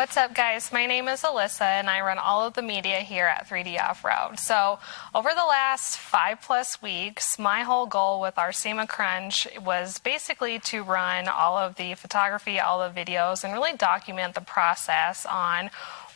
What's up, guys? My name is Alyssa, and I run all of the media here at 3D Offroad. So over the last 5+ weeks, my whole goal with our SEMA Crunch was basically to run all of the photography, all the videos, and really document the process on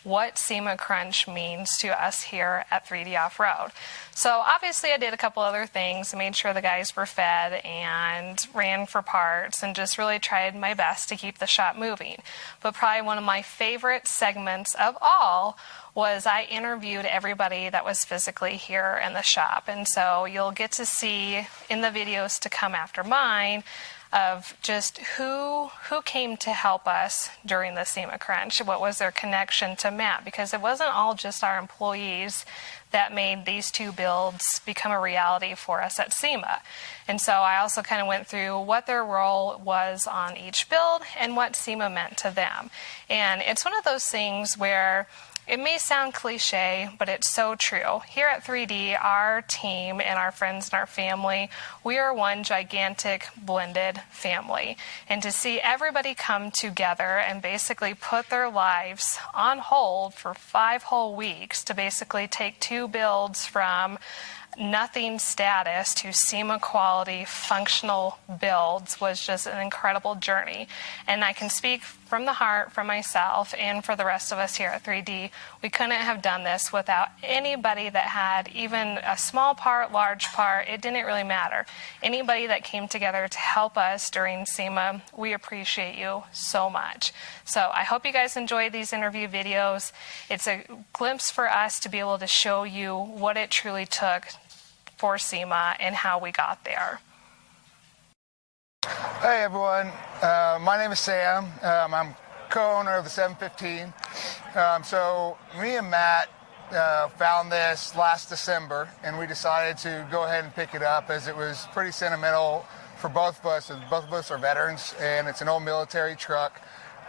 what SEMA Crunch means to us here at 3D Offroad. So obviously I did a couple other things. I made sure the guys were fed and ran for parts and just really tried my best to keep the shop moving. But probably one of my favorite segments of all was I interviewed everybody that was physically here in the shop. And so you'll get to see in the videos to come after mine of just who came to help us during the SEMA Crunch, what was their connection to Matt, because it wasn't all just our employees that made these two builds become a reality for us at SEMA. And so I also kind of went through what their role was on each build and what SEMA meant to them. And it's one of those things where it may sound cliche, but it's so true. Here at 3D, our team and our friends and our family, we are one gigantic blended family. And to see everybody come together and basically put their lives on hold for 5 whole weeks to basically take 2 builds from nothing status to SEMA quality functional builds was just an incredible journey. And I can speak from the heart for myself and for the rest of us here at 3D. We couldn't have done this without anybody that had even a small part, large part. It didn't really matter. Anybody that came together to help us during SEMA, we appreciate you so much. So I hope you guys enjoy these interview videos. It's a glimpse for us to be able to show you what it truly took for SEMA and how we got there. Hey everyone, my name is Sam. I'm co-owner of the 715. So me and Matt found this last December, and we decided to go ahead and pick it up as it was pretty sentimental for both of us. Both of us are veterans, and it's an old military truck.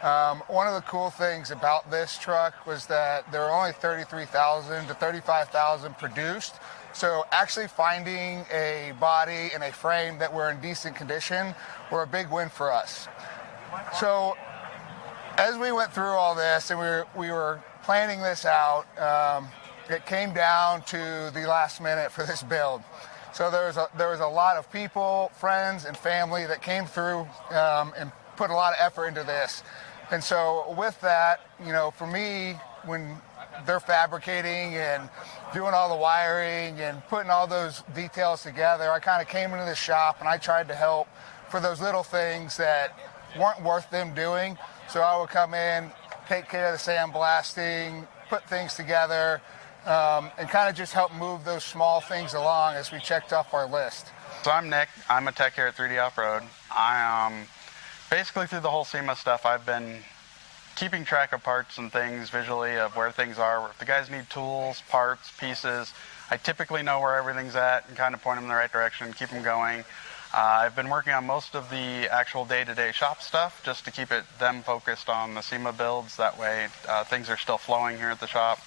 One of the cool things about this truck was that there were only 33,000 to 35,000 produced. So actually finding a body and a frame that were in decent condition were a big win for us. So as we went through all this and we were planning this out, it came down to the last minute for this build. So there was a lot of people, friends, and family that came through and put a lot of effort into this. And so with that, you know, for me, when they're fabricating and doing all the wiring and putting all those details together, I kind of came into the shop and I tried to help for those little things that weren't worth them doing. So I would come in, take care of the sandblasting, put things together, and kind of just help move those small things along as we checked off our list. So I'm Nick. I'm a tech here at 3D Offroad. Basically through the whole SEMA stuff, I've been keeping track of parts and things visually of where things are. If the guys need tools, parts, pieces, I typically know where everything's at and kind of point them in the right direction, keep them going. I've been working on most of the actual day-to-day shop stuff just to keep them focused on the SEMA builds. That way things are still flowing here at the shop.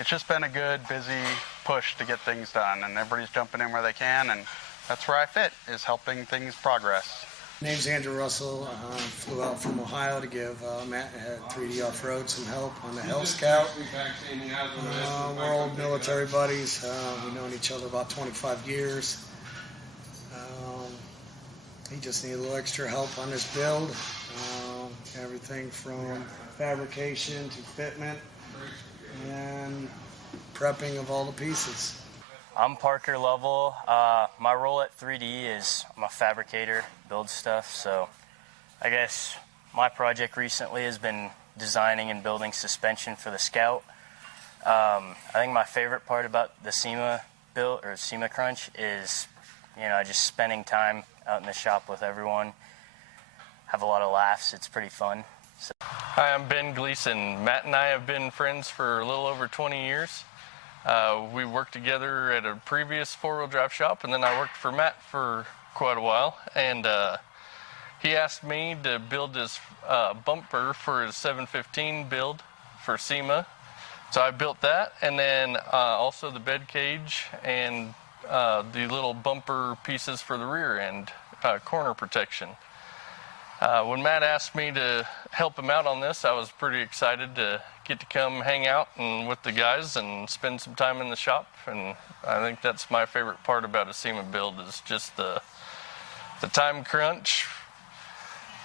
It's just been a good, busy push to get things done, and everybody's jumping in where they can, and that's where I fit, is helping things progress. My name's Andrew Russell. Flew out from Ohio to give Matt at 3D Offroad some help on the hellcat. We're old military buddies. We've known each other about 25 years. He just needed a little extra help on this build. Everything from fabrication to fitment and prepping of all the pieces. I'm Parker Lovell. My role at 3D is I'm a fabricator, build stuff, so I guess my project recently has been designing and building suspension for the Scout. I think my favorite part about the SEMA build or SEMA Crunch is, you know, just spending time out in the shop with everyone. Have a lot of laughs. It's pretty fun. So. Hi, I'm Ben Gleason. Matt and I have been friends for a little over 20 years. We worked together at a previous four-wheel drive shop, and then I worked for Matt for quite a while. And he asked me to build this bumper for his 715 build for SEMA. So I built that, and then also the bed cage and the little bumper pieces for the rear end, corner protection. When Matt asked me to help him out on this, I was pretty excited to get to come hang out and with the guys and spend some time in the shop. And I think that's my favorite part about a SEMA build is just the time crunch,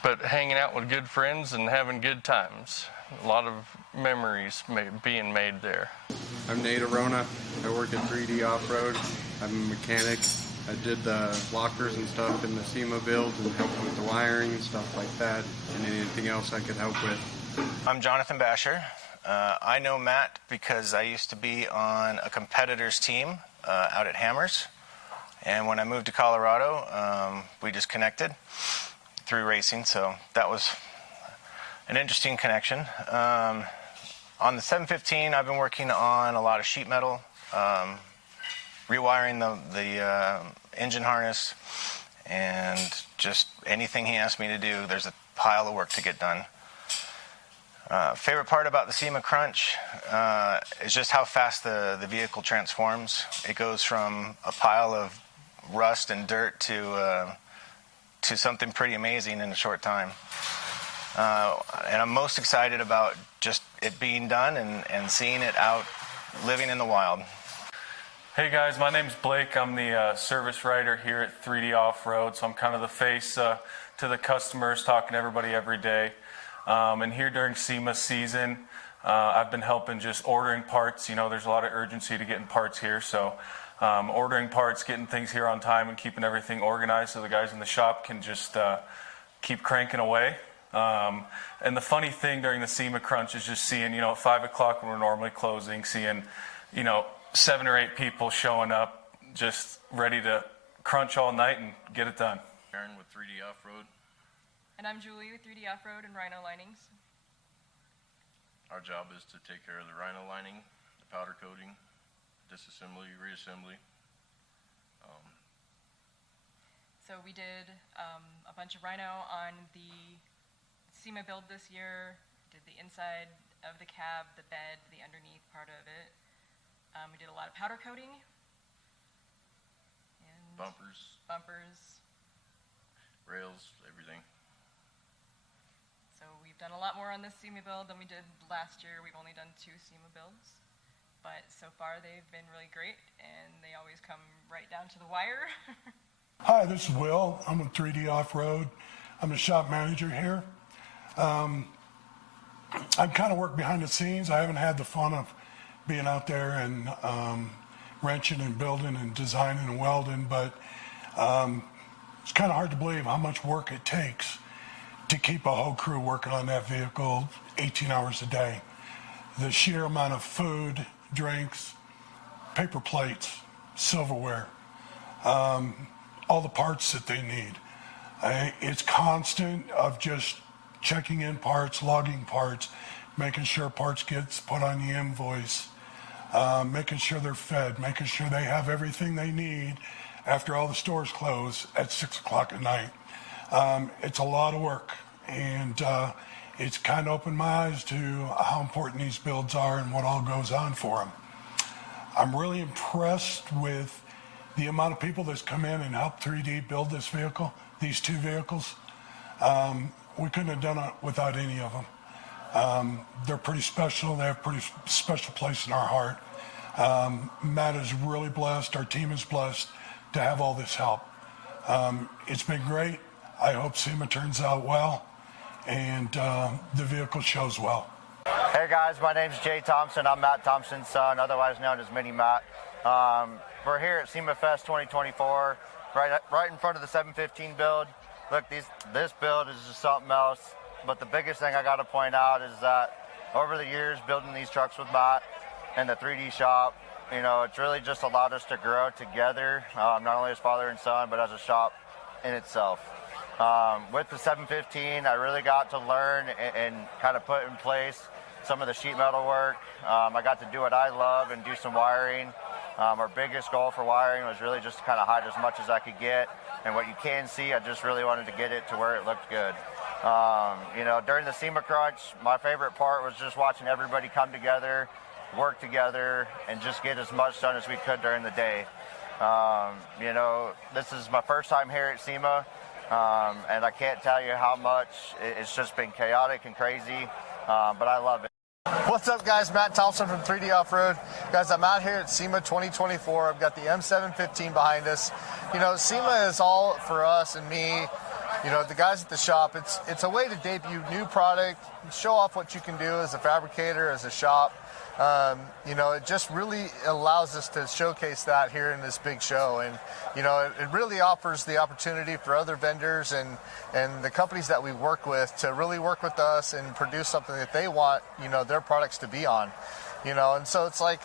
but hanging out with good friends and having good times. A lot of memories being made there. I'm Nate Arona. I work at 3D Offroad. I'm a mechanic. I did the lockers and stuff in the SEMA builds and helped with the wiring and stuff like that, and anything else I could help with. I'm Jonathan Basher. I know Matt because I used to be on a competitor's team out at Hammers, and when I moved to Colorado, we just connected through racing, so that was an interesting connection. On the 715, I've been working on a lot of sheet metal, rewiring the engine harness, and just anything he asked me to do, there's a pile of work to get done. Favorite part about the SEMA Crunch is just how fast the vehicle transforms. It goes from a pile of rust and dirt to something pretty amazing in a short time. And I'm most excited about just it being done and seeing it out living in the wild. Hey guys, my name's Blake. I'm the service writer here at 3D Offroad, so I'm kind of the face to the customers, talking to everybody every day. And here during SEMA season, I've been helping just ordering parts. You know, there's a lot of urgency to getting parts here, so ordering parts, getting things here on time, and keeping everything organized so the guys in the shop can just keep cranking away. And the funny thing during the SEMA Crunch is just seeing, at 5 o'clock when we're normally closing, seeing, 7 or 8 people showing up just ready to crunch all night and get it done. Aaron with 3D Offroad. And I'm Julie with 3D Offroad and Rhino Linings. Our job is to take care of the rhino lining, the powder coating, disassembly, reassembly. So we did a bunch of rhino on the SEMA build this year. Did the inside of the cab, the bed, the underneath part of it. We did a lot of powder coating. And bumpers, rails, everything. So we've done a lot more on this SEMA build than we did last year. We've only done 2 SEMA builds. But so far they've been really great, and they always come right down to the wire. Hi, this is Will. I'm with 3D Offroad. I'm the shop manager here. I kind of work behind the scenes. I haven't had the fun of being out there and wrenching and building and designing and welding, but it's kind of hard to believe how much work it takes to keep a whole crew working on that vehicle 18 hours a day. The sheer amount of food, drinks, paper plates, silverware, all the parts that they need. It's constant of just checking in parts, logging parts, making sure parts gets put on the invoice, making sure they're fed, making sure they have everything they need after all the stores close at 6 o'clock at night. It's a lot of work, and it's kind of opened my eyes to how important these builds are and what all goes on for them. I'm really impressed with the amount of people that's come in and helped 3D build this vehicle, these 2 vehicles. We couldn't have done it without any of them. They're pretty special. They have a pretty special place in our heart. Matt is really blessed. Our team is blessed to have all this help. It's been great. I hope SEMA turns out well, and the vehicle shows well. Hey guys, my name's Jay Thompson. I'm Matt Thompson's son, otherwise known as Mini Matt. We're here at SEMA Fest 2024, right in front of the 715 build. Look, this build is just something else, but the biggest thing I got to point out is that over the years building these trucks with Matt and the 3D shop, it's really just allowed us to grow together, not only as father and son, but as a shop in itself. With the 715, I really got to learn and kind of put in place some of the sheet metal work. I got to do what I love and do some wiring. Our biggest goal for wiring was really just to kind of hide as much as I could get. And what you can see, I just really wanted to get it to where it looked good. During the SEMA Crunch, my favorite part was just watching everybody come together, work together, and just get as much done as we could during the day. This is my first time here at SEMA, And I can't tell you how much. It's just been chaotic and crazy, but I love it. What's up, guys? Matt Thompson from 3D Off-Road. Guys, I'm out here at SEMA 2024. I've got the M715 behind us. You know, SEMA is all for us and me, you know, the guys at the shop. It's a way to debut new product, show off what you can do as a fabricator, as a shop. You know, it just really allows us to showcase that here in this big show. And, you know, it really offers the opportunity for other vendors and the companies that we work with to really work with us and produce something that they want, you know, their products to be on, you know. And so it's like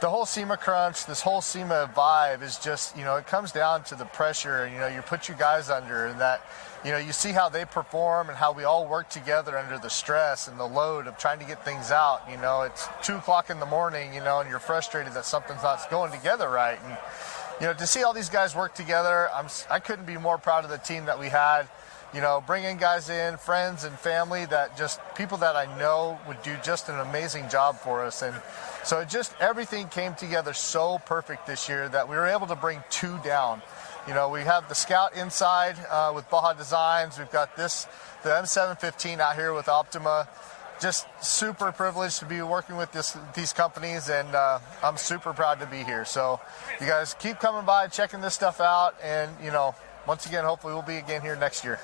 the whole SEMA crunch, this whole SEMA vibe is just, you know, it comes down to the pressure, and, you know, you put you guys under, and that, you know, you see how they perform and how we all work together under the stress and the load of trying to get things out. You know, it's 2 o'clock in the morning, you know, and you're frustrated that something's not going together right. And, you know, to see all these guys work together, I couldn't be more proud of the team that we had. You know, bringing guys in, friends and family, that just people that I know would do just an amazing job for us. And so it just, everything came together so perfect this year that we were able to bring 2 down. You know, we have the Scout inside with Baja Designs. We've got the M715 out here with Optima. Just super privileged to be working with these companies, and I'm super proud to be here. So you guys keep coming by, checking this stuff out, and, you know, once again, hopefully we'll be again here next year.